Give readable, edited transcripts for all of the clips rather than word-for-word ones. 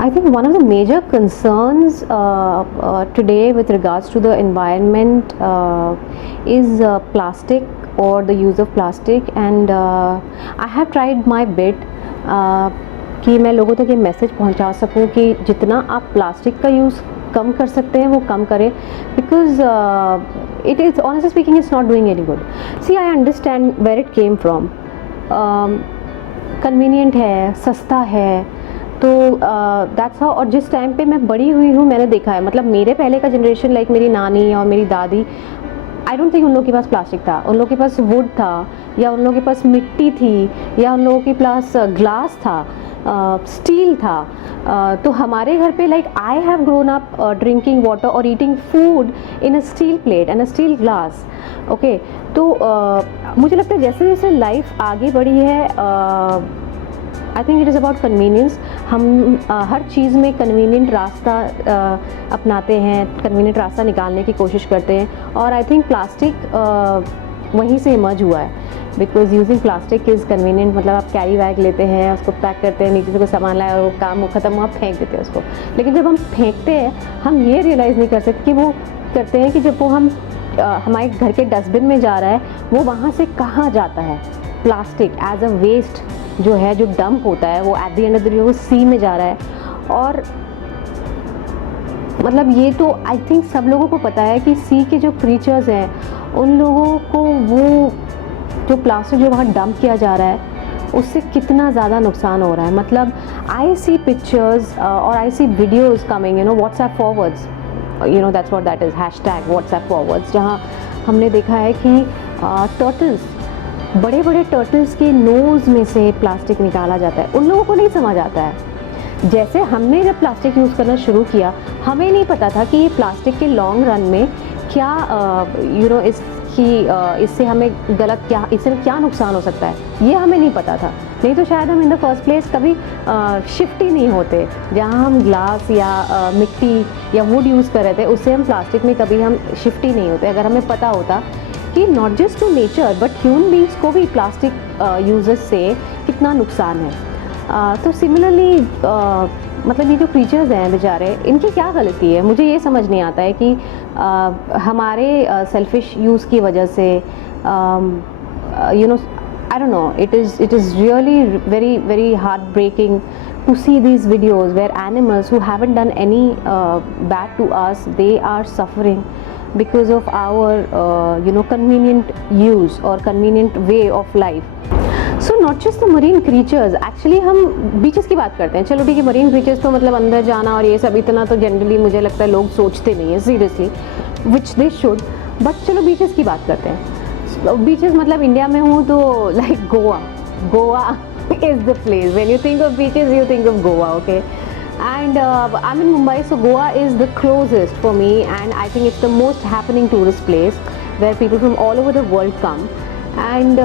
I think one of the major concerns today with regards to the environment is plastic or the use of plastic, and I have tried my bit कि मैं लोगों तक ये message पहुंचा सकूं कि जितना आप प्लास्टिक का यूज़ कम कर सकते हैं वो कम करें, because it is honestly speaking it's not doing any good. See I understand where it came from. Convenient है, सस्ता है, तो दैट्स हाउ. और जिस टाइम पे मैं बड़ी हुई हूँ मैंने देखा है, मतलब मेरे पहले का जनरेशन लाइक मेरी नानी और मेरी दादी, आई डोंट थिंक उन लोगों के पास प्लास्टिक था. उन लोगों के पास वुड था, या उन लोगों के पास मिट्टी थी, या उन लोगों के पास ग्लास था, स्टील था. तो हमारे घर पे like I have grown up drinking water और eating food in a steel plate and a steel glass. Okay, तो मुझे लगता है जैसे जैसे लाइफ आगे बढ़ी है, I think it is about convenience. हम हर चीज़ में कन्वीनियंट रास्ता अपनाते हैं, कन्वीनियंट रास्ता निकालने की कोशिश करते हैं, और आई थिंक प्लास्टिक वहीं से इमर्ज हुआ है. Because using plastic is convenient. मतलब आप कैरी बैग लेते हैं, उसको पैक करते हैं, नीचे से कोई सामान लाए और वो काम ख़त्म हुआ, आप फेंक देते हैं उसको. लेकिन जब हम फेंकते हैं हम ये रियलाइज़ नहीं कर सकते कि वो करते हैं कि जब वो हम हमारे घर के डस्टबिन में जा रहा है, वो वहाँ से कहाँ जाता है. प्लास्टिक एज अ वेस्ट जो है, जो डंप होता है, वो at the end of the day वो सी में जा रहा है. और मतलब ये तो आई थिंक सब लोगों को पता है कि सी के जो क्रीचर्स हैं उन लोगों को वो जो प्लास्टिक जो वहाँ डंप किया जा रहा है उससे कितना ज़्यादा नुकसान हो रहा है. मतलब आई सी पिक्चर्स और I see videos coming, you know, WhatsApp forwards, you know that's what that is, hashtag WhatsApp forwards, जहाँ हमने देखा है कि टर्टल्स, बड़े बड़े टर्टल्स के नोज़ में से प्लास्टिक निकाला जाता है. उन लोगों को नहीं समझ आता है. जैसे हमने जब प्लास्टिक यूज़ करना शुरू किया, हमें नहीं पता था कि ये प्लास्टिक के लॉन्ग रन में क्या यू नो इससे हमें गलत क्या, इससे क्या नुकसान हो सकता है, ये हमें नहीं पता था. नहीं तो शायद हम इन द फर्स्ट प्लेस कभी शिफ्ट ही नहीं होते. जहाँ हम ग्लास या मिट्टी या वुड यूज़ कर रहे थे, उससे हम प्लास्टिक में कभी हम शिफ्ट ही नहीं होते, अगर हमें पता होता कि not just to nature but human beings को भी प्लास्टिक यूजेस से कितना नुकसान है. तो सिमिलरली मतलब ये जो क्रीचर्स हैं बेचारे, इनकी क्या गलती है, मुझे ये समझ नहीं आता है कि हमारे सेल्फिश यूज़ की वजह से you know I don't know, it is really very very heart breaking to see these videos where animals who haven't done any bad to us, they are suffering because of our you know convenient use or convenient way of life. So not just the marine creatures, actually हम beaches की बात करते हैं. चलो ठीक है, marine creatures तो मतलब अंदर जाना और ये सब इतना तो जनरली मुझे लगता है लोग सोचते नहीं है seriously, which they should. But चलो बीचेस की बात करते हैं. बीचेस मतलब इंडिया में हूँ तो like Goa is the place. When you think of beaches, you think of Goa, okay? And I'm in Mumbai, so Goa is the closest for me, and I think it's the most happening tourist place where people from all over the world come. And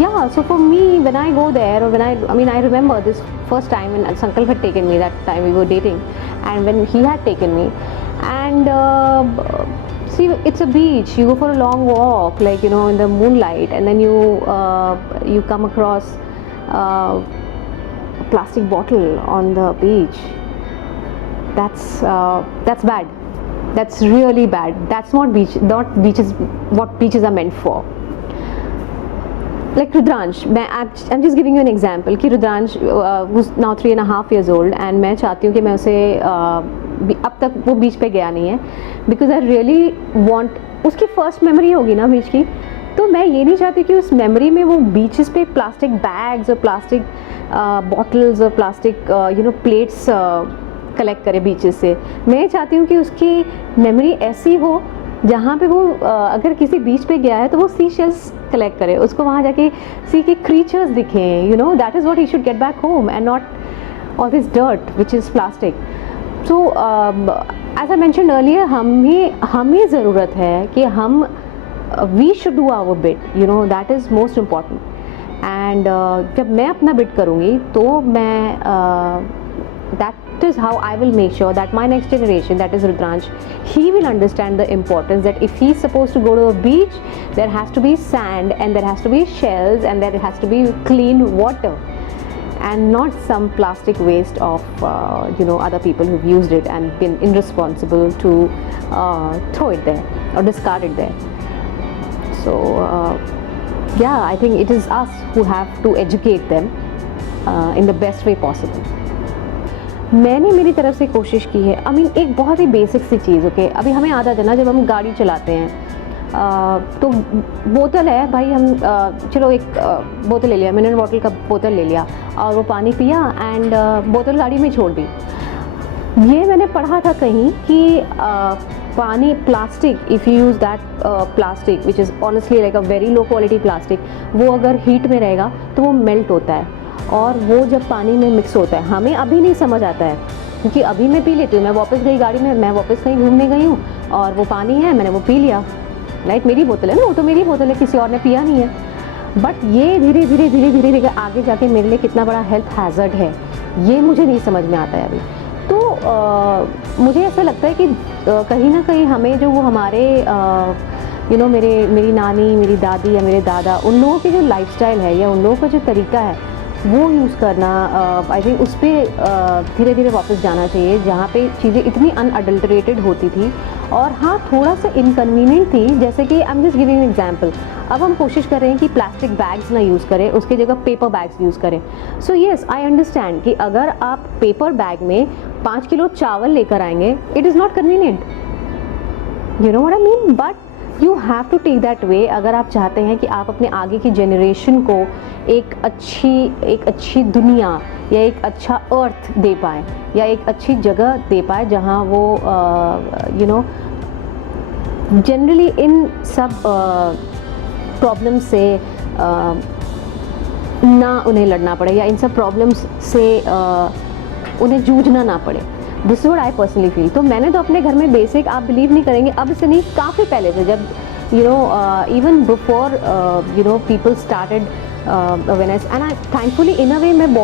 yeah, so for me, when I go there, or when I remember this first time when Sankalp had taken me, that time we were dating, and when he had taken me, and see, it's a beach. You go for a long walk, like you know, in the moonlight, and then you come across a plastic bottle on the beach. That's bad. That's really bad. That's not beaches. What beaches are meant for. Like Rudransh, I'm just giving you an example कि Rudransh who's now 3.5 years old, and मैं चाहती हूँ कि मैं उसे अब तक वो बीच पे गया नहीं है, because I really want, उसकी फर्स्ट मेमोरी होगी ना बीच की, तो मैं ये नहीं चाहती कि उस मेमोरी में वो बीचेस पे प्लास्टिक बैग्स और प्लास्टिक बॉटल्स और plastic you know plates collect करे बीचेस से. मैं चाहती हूँ कि उसकी मेमोरी ऐसी हो जहाँ पे वो अगर किसी बीच पे गया है तो वो सी शेल्स कलेक्ट करे, उसको वहाँ जाके सी के क्रीचर्स दिखें. You know that is what he should get back home, and not all this dirt which is plastic. So as I mentioned earlier, हमें ज़रूरत है कि हम we should do our bit, you know, that is most important. And जब मैं अपना bit करूँगी तो मैं that is how I will make sure that my next generation, that is Rudransh, he will understand the importance that if he's supposed to go to a beach, there has to be sand and there has to be shells and there has to be clean water. and not some plastic waste of other people who've used it and been irresponsible to throw it there or discard it there. So yeah, I think it is us who have to educate them in the best way possible. मैंने मेरी तरफ से कोशिश की है. I mean, एक बहुत ही basic सी चीज़, okay, अभी हमें आदत है ना, जब हम गाड़ी चलाते हैं तो बोतल है भाई, हम चलो एक बोतल ले लिया, मिनरल वाटर का बोतल ले लिया और वो पानी पिया एंड बोतल गाड़ी में छोड़ दी. ये मैंने पढ़ा था कहीं कि पानी, plastic, if you use that plastic which is honestly like a very low quality plastic, वो अगर हीट में रहेगा तो वो मेल्ट होता है और वो जब पानी में मिक्स होता है, हमें अभी नहीं समझ आता है क्योंकि अभी मैं पी लेती हूँ. मैं वापस गई गाड़ी में, मैं वापस कहीं घूमने गई हूँ और वो पानी है, मैंने वो पी लिया, राइट, मेरी बोतल है ना, वो तो मेरी बोतल है, किसी और ने पिया नहीं है. बट ये धीरे धीरे धीरे धीरे धीरे आगे जाके मेरे लिए कितना बड़ा हेल्थ हैज़र्ड है, ये मुझे नहीं समझ में आता है अभी. तो मुझे ऐसा लगता है कि कहीं ना कहीं हमें जो वो हमारे मेरी नानी, मेरी दादी या मेरे दादा, उन लोगों की जो लाइफस्टाइल है या उन लोगों का जो तरीका है वो यूज़ करना, आई थिंक उस पर धीरे धीरे वापस जाना चाहिए, जहाँ पे चीज़ें इतनी अनअडल्टरेटेड होती थी और हाँ थोड़ा सा इनकन्वीनियंट थी. जैसे कि I am just giving example, अब हम कोशिश कर रहे हैं कि प्लास्टिक बैग्स ना यूज़ करें, उसकी जगह पेपर बैग्स यूज़ करें. सो येस, आई अंडरस्टैंड कि अगर आप पेपर बैग में 5 किलो चावल लेकर आएंगे, it is not convenient, you know what I mean, but you have to take that way अगर आप चाहते हैं कि आप अपने आगे की जनरेशन को एक अच्छी दुनिया या एक अच्छा अर्थ दे पाएँ या एक अच्छी जगह दे पाए जहाँ वो जनरली इन सब प्रॉब्लम्स से ना उन्हें लड़ना पड़े या इन सब प्रॉब्लम्स से उन्हें जूझना ना पड़े. This is what I personally feel. तो मैंने तो अपने घर में बेसिक, आप बिलीव नहीं करेंगे, अब से नहीं, काफ़ी पहले से, जब even before people started awareness, and I thankfully in a way मैं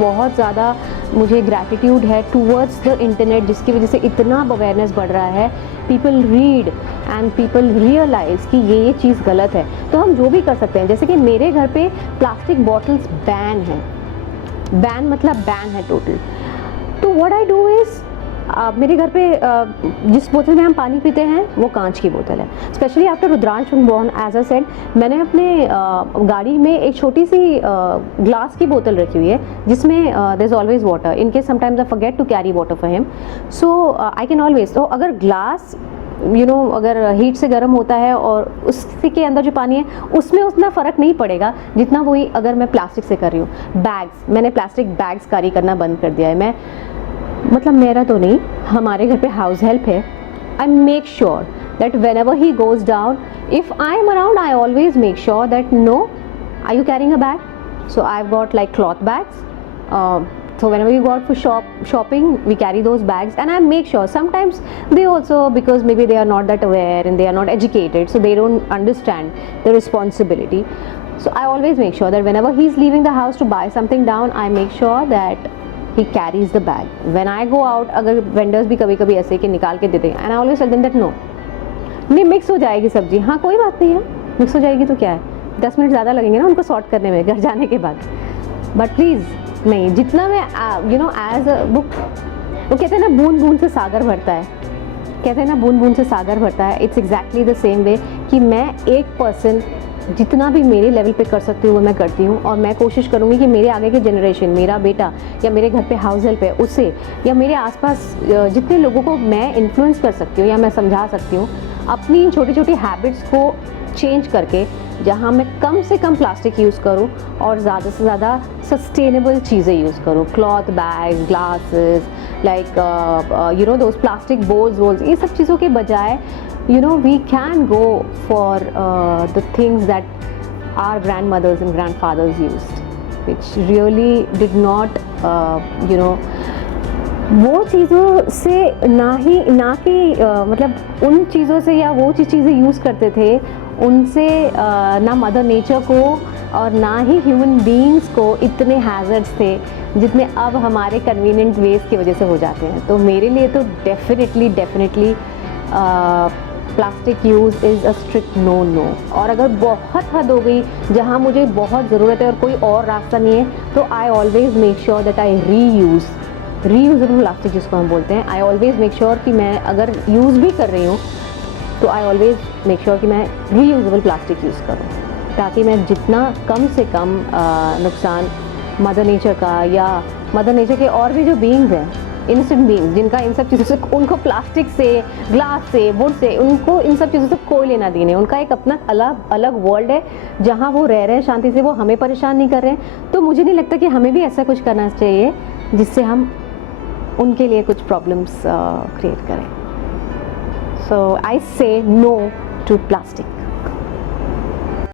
बहुत ज़्यादा मुझे ग्रैटिट्यूड है टूवर्ड्स द इंटरनेट, जिसकी वजह से इतना अवेयरनेस बढ़ रहा है. People read and people realise कि ये चीज़ गलत है. तो हम जो भी कर सकते हैं, जैसे कि मेरे घर पे प्लास्टिक बॉटल्स बैन है, बैन मतलब बैन है टोटल. तो व्हाट आई डू इज़, मेरे घर पे जिस बोतल में हम पानी पीते हैं वो कांच की बोतल है. Specially after Rudransh born, as a said, मैंने अपने गाड़ी में एक छोटी सी ग्लास की बोतल रखी हुई है जिसमें there is always water in case sometimes I forget to carry water for him. So I can always, तो अगर ग्लास अगर हीट से गर्म होता है और उसी के अंदर जो पानी है उसमें उतना फ़र्क नहीं पड़ेगा जितना वही अगर मैं प्लास्टिक से कर रही हूँ. बैग्स, मैंने प्लास्टिक बैग्स कैरी करना बंद कर दिया है. मैं मतलब मेरा तो नहीं, हमारे घर पे हाउस हेल्प है. I make sure that whenever he goes down, if I am around, I always make sure that no, are you carrying a bag? So I have got like cloth bags. So whenever you go out for shopping, we carry those bags, and I make sure sometimes they also, because maybe they are not that aware and they are not educated, so they don't understand the responsibility. So I always make sure that whenever he's leaving the house to buy something down, I make sure that he carries the bag. When I go out, अगर vendors भी कभी कभी ऐसे कि निकाल के देते हैं, and I always tell them that no, नहीं मिक्स हो जाएगी सब्जी, हाँ कोई बात नहीं है, मिक्स हो जाएगी तो क्या है, 10 मिनट ज़्यादा लगेंगे ना उनको सॉर्ट करने में घर जाने के बाद. बट प्लीज़ नहीं, जितना मैं एज अ बुक, वो कहते हैं ना बूंद बूंद से सागर भरता है, कहते हैं ना बूंद बूंद से सागर भरता है. It's exactly the same way कि मैं एक पर्सन जितना भी मेरे लेवल पे कर सकती हूँ वो मैं करती हूँ, और मैं कोशिश करूँगी कि मेरे आगे के जनरेशन, मेरा बेटा या मेरे घर पे हाउस हेल्प है उसे, या मेरे आसपास जितने लोगों को मैं इन्फ्लुएंस कर सकती हूँ या मैं समझा सकती हूँ, अपनी इन छोटी छोटी हैबिट्स को चेंज करके, जहाँ मैं कम से कम प्लास्टिक यूज़ करूँ और ज़्यादा से ज़्यादा सस्टेनेबल चीज़ें यूज़ करूँ. Cloth bag, glasses, like those plastic bowls, ये सब चीज़ों के बजाय we can go for the things that our grandmothers and grandfathers used, which really did not वो चीज़ों से ना कि मतलब उन चीज़ों से या वो चीज़ें यूज़ करते थे उनसे ना मदर नेचर को और ना ही ह्यूमन बीइंग्स को इतने हैज़र्ड्स थे जितने अब हमारे कन्वीनियंट वेज की वजह से हो जाते हैं. तो मेरे लिए तो definitely plastic use is a strict no no. और अगर बहुत हद हो गई जहाँ मुझे बहुत ज़रूरत है और कोई और रास्ता नहीं है, तो I always make sure that I reusable plastic जिसको हम बोलते हैं, आई ऑलवेज़ मेक श्योर कि मैं अगर यूज़ भी कर रही हूँ तो आई ऑलवेज़ मेक श्योर कि मैं रीयूजेबल प्लास्टिक यूज़ करूँ, ताकि मैं जितना कम से कम नुकसान मदर नेचर का या मदर नेचर के और भी जो बीइंग्स हैं, इनोसेंट बीइंग्स जिनका इन सब चीज़ों से, उनको प्लास्टिक से, ग्लास से, वुड से, उनको इन सब चीज़ों से कोई लेना देना है। उनका एक अपना अलग अलग वर्ल्ड है जहाँ वो रह रहे हैं शांति से, वो हमें परेशान नहीं कर रहे हैं। तो मुझे नहीं लगता कि हमें भी ऐसा कुछ करना चाहिए जिससे हम उनके लिए कुछ प्रॉब्लम्स क्रिएट करें। सो आई से नो टू प्लास्टिक।